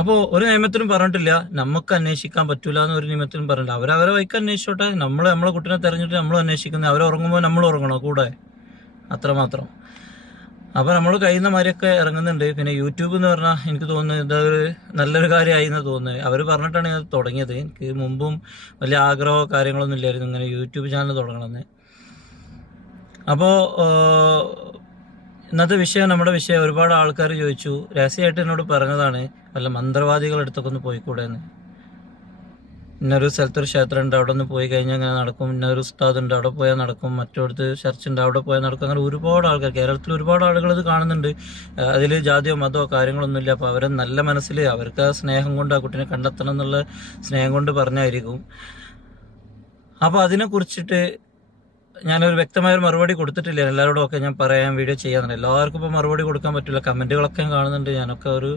അപ്പോൾ ഒരു നിയമത്തിലും പറഞ്ഞിട്ടില്ല നമുക്ക് അന്വേഷിക്കാൻ പറ്റൂല എന്ന് ഒരു നിയമത്തിലും പറഞ്ഞില്ല. അവരവരെ വൈക്ക് അന്വേഷിച്ചോട്ടെ. നമ്മളെ കുട്ടീനെ തെരഞ്ഞിട്ട് നമ്മൾ അന്വേഷിക്കുന്നത്, അവരുറങ്ങുമ്പോൾ നമ്മൾ ഉറങ്ങണോ കൂടെ? അത്രമാത്രം. അപ്പോൾ നമ്മൾ കഴിയുന്ന മാതിരിയൊക്കെ ഇറങ്ങുന്നുണ്ട്. പിന്നെ യൂട്യൂബ് എന്ന് പറഞ്ഞാൽ എനിക്ക് തോന്നുന്നത് ഇതൊരു നല്ലൊരു കാര്യമായി എന്ന് തോന്നുന്നത്. അവർ പറഞ്ഞിട്ടാണ് ഇത് തുടങ്ങിയത്. എനിക്ക് മുമ്പും വലിയ ആഗ്രഹമോ കാര്യങ്ങളൊന്നും ഇല്ലായിരുന്നു ഇങ്ങനെ യൂട്യൂബ് ചാനൽ തുടങ്ങണമെന്ന്. അപ്പോൾ ഇന്നത്തെ വിഷയം, നമ്മുടെ വിഷയം, ഒരുപാട് ആൾക്കാർ ചോദിച്ചു, രഹസ്യമായിട്ട് എന്നോട് പറഞ്ഞതാണ് വല്ല മന്ത്രവാദികളുടെ അടുത്തൊക്കെ ഒന്ന് പോയിക്കൂടെ എന്ന്. ഇന്നൊരു സ്ഥലത്തൊരു ക്ഷേത്രം ഉണ്ട്, അവിടെ ഒന്ന് പോയി കഴിഞ്ഞാൽ അങ്ങനെ നടക്കും. ഇന്നൊരു ഉസ്താദ് ഉണ്ട്, അവിടെ പോയാൽ നടക്കും. മറ്റൊരിടത്ത് ചർച്ച ഉണ്ട്, അവിടെ പോയാൽ നടക്കും. അങ്ങനെ ഒരുപാട് ആൾക്കാർ, കേരളത്തിൽ ഒരുപാട് ആളുകൾ ഇത് കാണുന്നുണ്ട്. അതിൽ ജാതിയോ മതമോ കാര്യങ്ങളൊന്നുമില്ല. അപ്പോൾ അവരെ നല്ല മനസ്സിൽ അവർക്ക് ആ സ്നേഹം കൊണ്ട് ആ കുട്ടീനെ കണ്ടെത്തണം എന്നുള്ള സ്നേഹം കൊണ്ട് പറഞ്ഞായിരിക്കും. അപ്പോൾ അതിനെക്കുറിച്ചിട്ട് ഞാനൊരു വ്യക്തമായൊരു മറുപടി കൊടുത്തിട്ടില്ല. എല്ലാവരോടും ഒക്കെ ഞാൻ പറയാൻ വീഡിയോ ചെയ്യാറുണ്ട്. എല്ലാവർക്കും ഇപ്പോൾ മറുപടി കൊടുക്കാൻ പറ്റില്ല. കമൻറ്റുകളൊക്കെ കാണുന്നുണ്ട്. ഞാനൊക്കെ ഒരു